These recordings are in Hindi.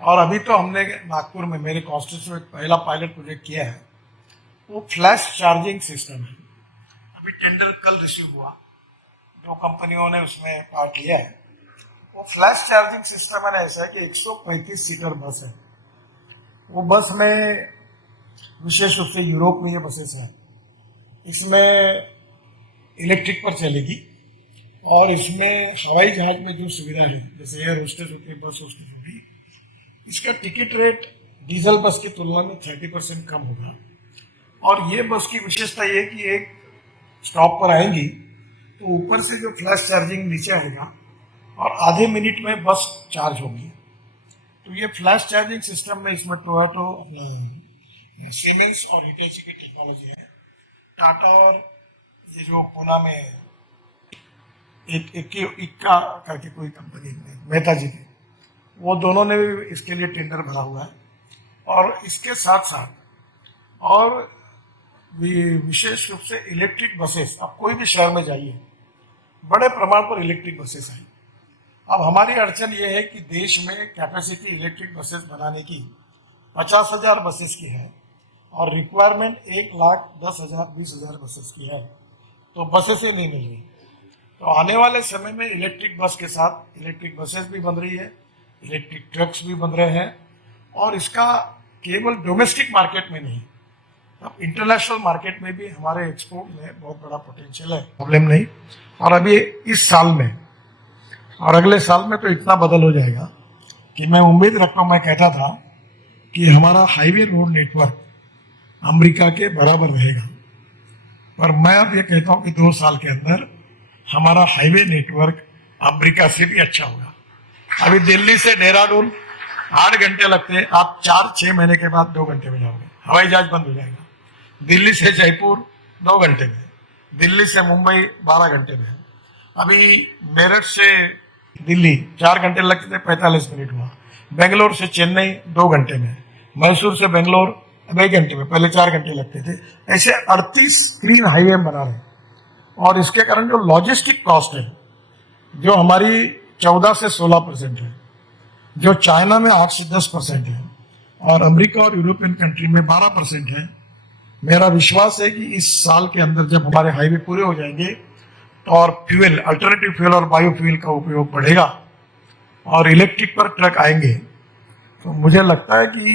और अभी तो हमने नागपुर में मेरे कॉन्स्टिट्यूशन में पहला पायलट प्रोजेक्ट किया है, वो फ्लैश चार्जिंग सिस्टम है। अभी टेंडर कल रिसीव हुआ, 2 कंपनियों ने उसमें पार्ट लिया है। वो फ्लैश चार्जिंग सिस्टम है ना, ऐसा है कि 135 सीटर बस है। वो बस में विशेष रूप से यूरोप में ये बसेस हैं, इसमें इलेक्ट्रिक पर चलेगी और इसमें हवाई जहाज में जो सुविधा है, जैसे एयर होस्टेस होती है, बस होस्टेस होगी, इसका टिकट रेट डीजल बस की तुलना में 30% कम होगा। और ये बस की विशेषता ये है कि एक स्टॉप पर आएंगी तो ऊपर से जो फ्लैश चार्जिंग नीचे आएगा और आधे मिनट में बस चार्ज होगी। तो ये फ्लैश चार्जिंग सिस्टम में इसमें टोयोटो, अपना सीमेंस और हिटेची की टेक्नोलॉजी है। टाटा और ये जो पुणे में इक्का करके कोई कंपनी मेहता जी की, वो दोनों ने भी इसके लिए टेंडर भरा हुआ है। और इसके साथ साथ और विशेष रूप से इलेक्ट्रिक बसेस, अब कोई भी शहर में जाइए बड़े प्रमाण पर इलेक्ट्रिक बसेस आई। अब हमारी अड़चन ये है कि देश में कैपेसिटी इलेक्ट्रिक बसेस बनाने की 50,000 बसेस की है और रिक्वायरमेंट 1,10,000 20,000 बसेस की है, तो बसेस ही नहीं मिल रही। तो आने वाले समय में इलेक्ट्रिक बस के साथ इलेक्ट्रिक बसेस भी बन रही है, इलेक्ट्रिक ट्रक्स भी बन रहे हैं, और इसका केवल डोमेस्टिक मार्केट में नहीं, अब इंटरनेशनल मार्केट में भी हमारे एक्सपोर्ट में बहुत बड़ा पोटेंशियल है, प्रॉब्लम नहीं। और अभी इस साल में और अगले साल में तो इतना बदल हो जाएगा कि मैं उम्मीद रखता हूँ, मैं कहता था कि हमारा हाईवे रोड नेटवर्क अमेरिका के बराबर रहेगा, पर मैं अब ये कहता हूँ कि 2 साल के अंदर हमारा हाईवे नेटवर्क अमेरिका से भी अच्छा होगा। अभी दिल्ली से देहरादून 8 घंटे लगते हैं, आप 4-6 महीने के बाद 2 घंटे में जाओगे, हवाई जहाज बंद हो जाएगा। दिल्ली से जयपुर 2 घंटे में, दिल्ली से मुंबई 12 घंटे में। अभी मेरठ से दिल्ली 4 घंटे लगते थे, 45 मिनट हुआ। बेंगलोर से चेन्नई 2 घंटे में, मैसूर से बेंगलोर 1 घंटे में, पहले 4 घंटे लगते थे। ऐसे 38 ग्रीन हाईवे बना रहे हैं, और इसके कारण जो लॉजिस्टिक कॉस्ट है, जो हमारी 14 से 16% है, जो चाइना में 8 से 10% है, और अमेरिका और यूरोपियन कंट्री में 12% है। मेरा विश्वास है कि इस साल के अंदर जब हमारे हाईवे पूरे हो जाएंगे और फ्यूल, अल्टरनेटिव फ्यूल और बायोफ्यूल का उपयोग बढ़ेगा और इलेक्ट्रिक पर ट्रक आएंगे, तो मुझे लगता है कि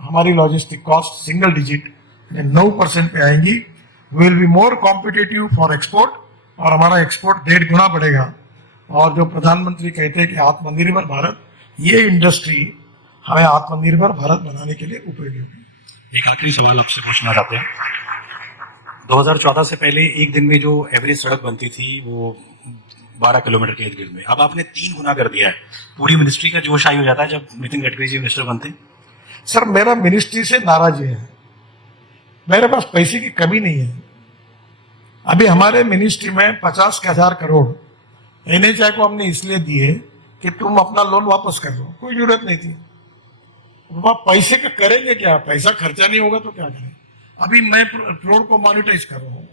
हमारी लॉजिस्टिक कॉस्ट सिंगल डिजिट 9% पे आएंगी। Will be more competitive for export, और हमारा एक्सपोर्ट 1.5 गुना बढ़ेगा। और जो प्रधानमंत्री कहते हैं कि आत्मनिर्भर भारत, ये इंडस्ट्री हमें आत्मनिर्भर भारत बनाने के लिए उपयोगी है। एक आखिरी सवाल आपसे पूछना चाहते हैं। 2014 से पहले एक दिन में जो एवरेज सड़क बनती थी वो 12 किलोमीटर के इर्द गिर्द में, अब आपने 3 गुना कर दिया है। पूरी मिनिस्ट्री का जोश आई हो जाता है जब नितिन गडकरी जी मिनिस्टर बनते हैं। सर, मेरा मिनिस्ट्री से नाराज है, मेरे पास पैसे की कमी नहीं है। अभी हमारे मिनिस्ट्री में 50,000 करोड़ एनएचआई को हमने इसलिए दिए कि तुम अपना लोन वापस कर लो, कोई जरूरत नहीं थी। पैसे का करेंगे क्या, पैसा खर्चा नहीं होगा तो क्या करें। अभी मैं रोड को मॉनिटाइज कर रहा हूँ,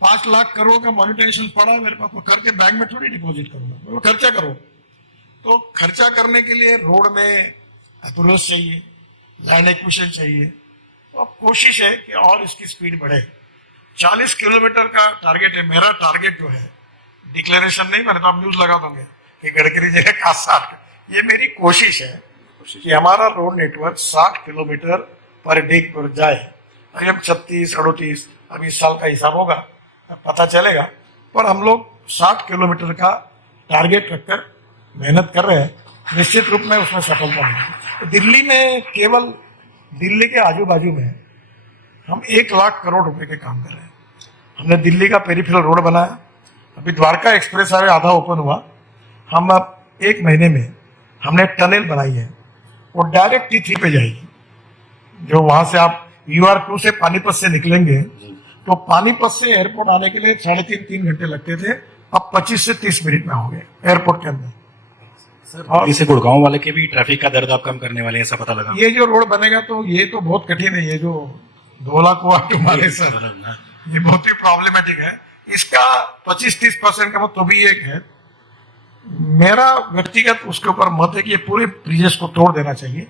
5 लाख करोड़ का मॉनिटाइजेशन पड़ा मेरे पास, मैं करके बैंक में थोड़ी डिपॉजिट करूंगा, खर्चा करो। तो खर्चा करने के लिए रोड में अप्रोच चाहिए, लैंड एक्विजिशन चाहिए। तो अब कोशिश है कि और इसकी स्पीड बढ़े। 40 किलोमीटर का टारगेट है मेरा। टारगेट जो है, डिक्लेरेशन नहीं, मैंने तो आप न्यूज लगा दोगे कि गडकरी जी ने कहा 60। ये मेरी कोशिश है कि हमारा road network 60 kilometre per day पर जाए। अभी हम 36-38, अभी इस साल का हिसाब होगा, पता चलेगा, पर हम लोग 60 किलोमीटर का टारगेट रखकर मेहनत कर रहे हैं। निश्चित रूप में उसमें सफलता मिलेगी। तो दिल्ली में, केवल दिल्ली के आजू बाजू में हम 1 लाख करोड़ रुपए के काम कर रहे हैं। हमने दिल्ली का पेरिफेरल रोड बनाया, अभी द्वारका एक्सप्रेस हाईवे आधा ओपन हुआ। हम अब 1 महीने में हमने टनल बनाई है, वो डायरेक्ट T3 पे जाएगी। जो वहां से आप UR2 से पानीपत से निकलेंगे तो पानीपत से एयरपोर्ट आने के लिए 3.5-3 घंटे लगते थे, अब 25 से 30 मिनट में हो गए एयरपोर्ट के अंदर। और इसे गुड़गांव वाले के भी ट्रैफिक का दर्द आप कम करने वाले, ऐसा पता लगा। ये जो रोड बनेगा तो ये तो बहुत कठिन है, ये जो धोला कुआ तुम्हारे सर, ये बहुत ही प्रॉब्लमेटिक है। इसका 25-30% का तो भी एक है मेरा व्यक्तिगत उसके ऊपर मत है कि ये पूरे ब्रिजेस को तोड़ देना चाहिए।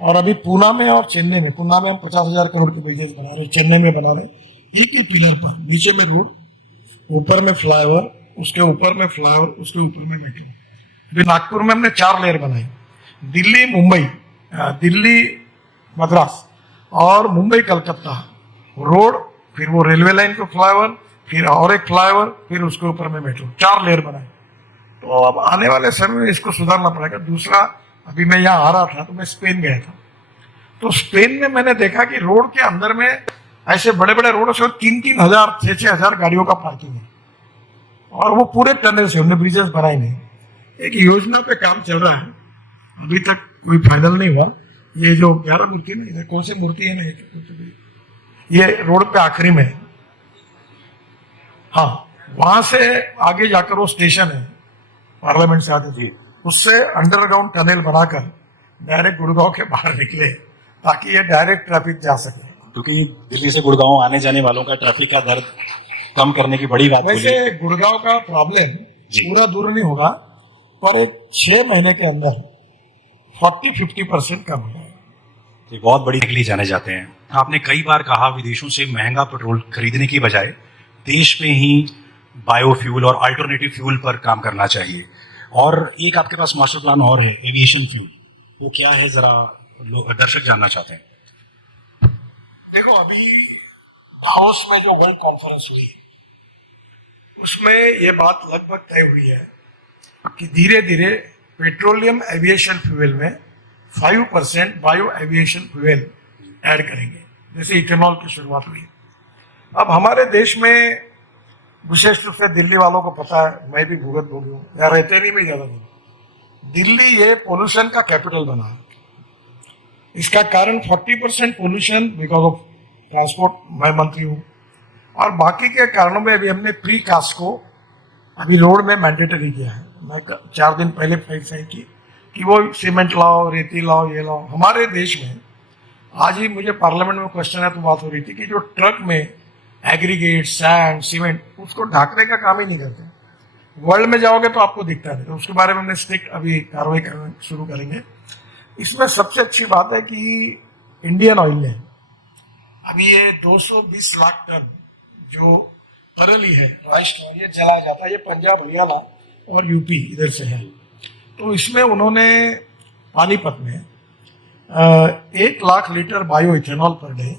और अभी पूना में और चेन्नई में, पूना में हम 50,000 करोड़ के ब्रिजेस बना रहे हैं, चेन्नई में बना रहे हैं, एक ही पिलर पर, नीचे में रोड, ऊपर में फ्लाईओवर, उसके ऊपर में फ्लाईओवर, उसके ऊपर में मेट्रो। अभी नागपुर में हमने 4 लेयर बनाई, दिल्ली मुंबई, दिल्ली मद्रास और मुंबई कलकत्ता रोड, फिर वो रेलवे लाइन को फ्लाईओवर, फिर और एक फ्लाईओवर, फिर उसके ऊपर में मेट्रो, 4 लेयर बनाए। तो अब आने वाले समय में इसको सुधारना पड़ेगा। दूसरा, अभी मैं यहाँ आ रहा था तो मैं स्पेन गया था, तो स्पेन में मैंने देखा कि रोड के अंदर में ऐसे बड़े बड़े रोड से 3-3 हजार 6-6 हजार गाड़ियों का पार्किंग है, और वो पूरे टनल से, उन्होंने ब्रिजेस बनाए नहीं। एक योजना पे काम चल रहा है, अभी तक कोई फाइनल नहीं हुआ। ये जो 11 मूर्ति है ना, कौन सी मूर्ति है ना, ये रोड पे आखिरी में है। हाँ, वहां से आगे जाकर वो स्टेशन है, पार्लियामेंट से आगे थी, उससे अंडरग्राउंड टनल बनाकर डायरेक्ट गुड़गांव के बाहर निकले, ताकि ये डायरेक्ट ट्रैफिक जा सके। क्योंकि दिल्ली से गुड़गांव आने जाने वालों का ट्रैफिक का दर्द कम करने की बड़ी बात वैसे गुड़गांव का प्रॉब्लम पूरा दूर नहीं होगा, पर एक 6 महीने के अंदर 40-50% कम होगा। ये बहुत बड़ी के लिए जाने जाते हैं। आपने कई बार कहा विदेशों से महंगा पेट्रोल खरीदने की बजाय देश में ही बायोफ्यूल और अल्टरनेटिव फ्यूल पर काम करना चाहिए। और एक आपके पास मास्टर प्लान और है, एविएशन फ्यूल, वो क्या है, जरा दर्शक जानना चाहते हैं। देखो, अभी दावोस में जो वर्ल्ड कॉन्फ्रेंस हुई, उसमें ये बात लगभग तय हुई है कि धीरे धीरे पेट्रोलियम एविएशन फ्यूल में 5% बायो एविएशन फ्यूल ऐड करेंगे, जैसे इथेनॉल की शुरुआत हुई। अब हमारे देश में, विशेष रूप से दिल्ली वालों को पता है, मैं भी भुगत भोगी हूँ, यहाँ रहते नहीं, मैं ज्यादा नहीं। दिल्ली ये पोल्यूशन का कैपिटल बना है। इसका कारण 40% पोल्यूशन बिकॉज ऑफ ट्रांसपोर्ट, मैं मंत्री हूँ, और बाकी के कारणों में अभी हमने प्री कास्ट को अभी रोड में मैंडेटरी किया है। मैं 4 दिन पहले फाइल साइन की कि वो सीमेंट लाओ, रेती लाओ, ये लाओ। हमारे देश में आज ही मुझे पार्लियामेंट में क्वेश्चन है तो बात हो रही थी कि जो ट्रक में एग्रीगेट, सैंड, सीमेंट, उसको ढाकने का काम ही नहीं करते। वर्ल्ड में जाओगे तो आपको दिखता है, तो उसके बारे में हमने स्ट्रिक्ट अभी कार्रवाई शुरू करेंगे। इसमें सबसे अच्छी बात है कि इंडियन ऑयल ने अभी ये 220 लाख टन जो तरली है, राइस, ये जलाया जाता है, ये पंजाब, हरियाणा और यूपी इधर से है। तो इसमें उन्होंने पानीपत में 1 lakh litre bio ethanol per day,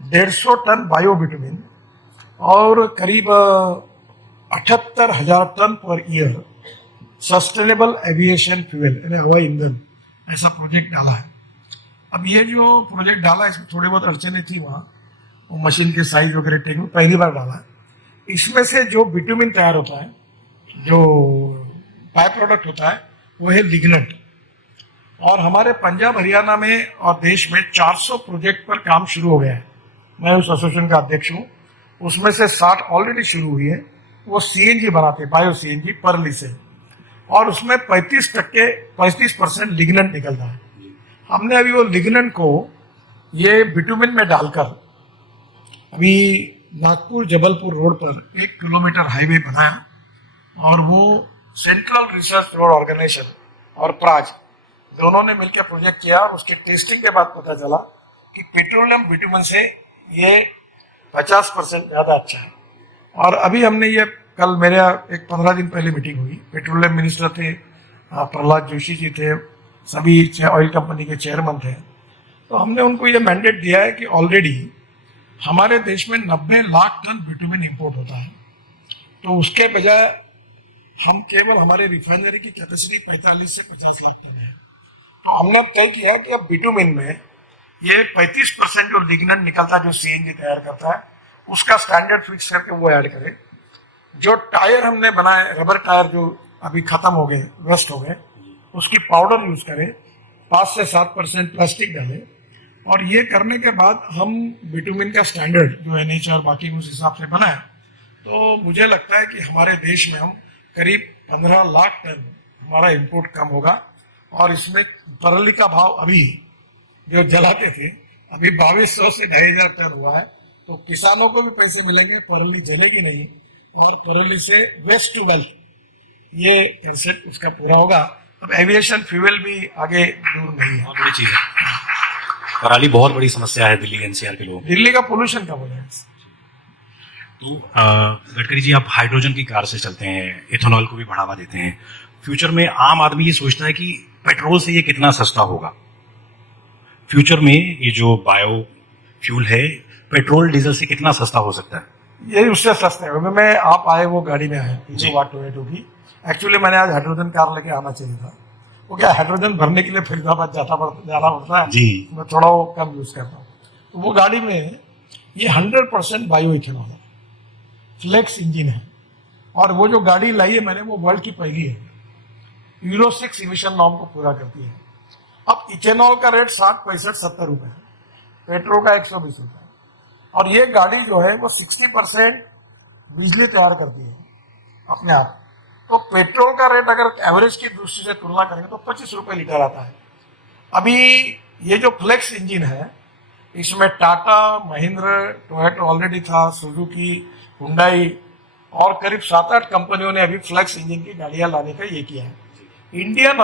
150 tonne bio bitumen और करीब 78,000 ton per year sustainable aviation fuel, यानी हवाई ईंधन, ऐसा प्रोजेक्ट डाला है। अब ये जो प्रोजेक्ट डाला है, इसमें थोड़ी बहुत अड़चने थी, वहाँ वो मशीन के साइज वगैरह टेक्निक पहली बार डाला है। इसमें से जो बिटुमिन तैयार होता है, जो बाय प्रोडक्ट होता है, वो है लिग्नेंट। और हमारे पंजाब, हरियाणा में और देश में 400 प्रोजेक्ट पर काम शुरू हो गया है। मैं उस एसोसिएशन का अध्यक्ष हूँ। उसमें से 60 ऑलरेडी शुरू हुई है। वो सीएनजी बनाते हैं, बायो सीएनजी परली से, और उसमें 35% लिग्नेंट निकलता है। हमने अभी वो लिग्नेंट को ये बिटुमिन में डालकर अभी नागपुर जबलपुर रोड पर 1 किलोमीटर हाईवे बनाया, और वो सेंट्रल रिसर्च रोड ऑर्गेनाइजेशन और प्राज दोनों ने मिलकर प्रोजेक्ट किया, और उसके टेस्टिंग के बाद पता चला कि पेट्रोलियम बिटुमिन से ये 50% ज़्यादा अच्छा है। और अभी हमने ये, कल मेरे एक 15 दिन पहले मीटिंग हुई, पेट्रोलियम मिनिस्टर थे, प्रहलाद जोशी जी थे, सभी ऑयल कंपनी के चेयरमैन थे। तो हमने उनको ये मैंडेट दिया है कि ऑलरेडी हमारे देश में 90 लाख टन बिटुमिन इंपोर्ट होता है, तो उसके बजाय हम केवल हमारे रिफाइनरी की कैपेसिटी 45 से 50 लाख टन है। तो हमने तय किया कि अब बिटुमिन में ये 35% जो लिग्नेंट निकलता है, जो सीएनजी तैयार करता है, उसका स्टैंडर्ड फिक्स करके वो ऐड करें। जो टायर हमने बनाए, रबर टायर जो अभी खत्म हो गए, वेस्ट हो गए, उसकी पाउडर यूज करें, 5 से 7% प्लास्टिक डालें, और ये करने के बाद हम बिटुमिन का स्टैंडर्ड जो एनएच और बाकी उस हिसाब से बनाए, तो मुझे लगता है कि हमारे देश में हम करीब 15 लाख टन हमारा इंपोर्ट कम होगा। और इसमें परली का भाव अभी जो जलाते थे, अभी 2200 से 2500 टन हुआ है, तो किसानों को भी पैसे मिलेंगे, परली जलेगी नहीं, और परली से वेस्ट टू वेल्थ, ये कंसेप्ट उसका पूरा होगा, तब एविएशन फ्यूल भी आगे दूर नहीं है। बहुत बड़ी चीज है। पराली बहुत बड़ी समस्या है दिल्ली एनसीआर के लोगों की। दिल्ली का पोल्यूशन का वजह है। तो गडकरी जी, आप हाइड्रोजन की कार से चलते हैं, इथेनॉल को भी बढ़ावा देते हैं। फ्यूचर में आम आदमी ये सोचता है कि पेट्रोल से ये कितना सस्ता होगा। फ्यूचर में ये जो बायो फ्यूल है पेट्रोल डीजल से कितना सस्ता हो सकता है? ये उससे सस्ता है। अभी मैं आप आए वो गाड़ी में आए जी। वाट टोयोटो की। एक्चुअली मैंने आज हाइड्रोजन कार लेके आना चाहिए था। वो क्या हाइड्रोजन भरने के लिए फरीदाबाद जाना पड़ता है। जी। मैं थोड़ा वो कम यूज करता हूँ। तो वो गाड़ी में ये 100% बायो इथेनॉल है, फ्लेक्स इंजन है। और वो जो गाड़ी लाई है मैंने, वो वर्ल्ड की पहली है, यूरो 6 इमिशन नॉर्म को पूरा करती है। अब इथेनॉल का रेट 60 पैंसठ 70 रुपए है, पेट्रोल का 120 रुपए है। और ये गाड़ी जो है वो 60% बिजली तैयार करती है अपने आप। तो पेट्रोल का रेट अगर एवरेज की दृष्टि से तुलना करेंगे तो 25 रुपए लीटर आता है। अभी ये जो फ्लेक्स इंजन है, इसमें टाटा, महिंद्रा, टोयोटा ऑलरेडी था, सुजुकी, हुंडई और करीब 7-8 कंपनियों ने अभी फ्लेक्स इंजन की गाड़ियां लाने का ये किया है। इंडियन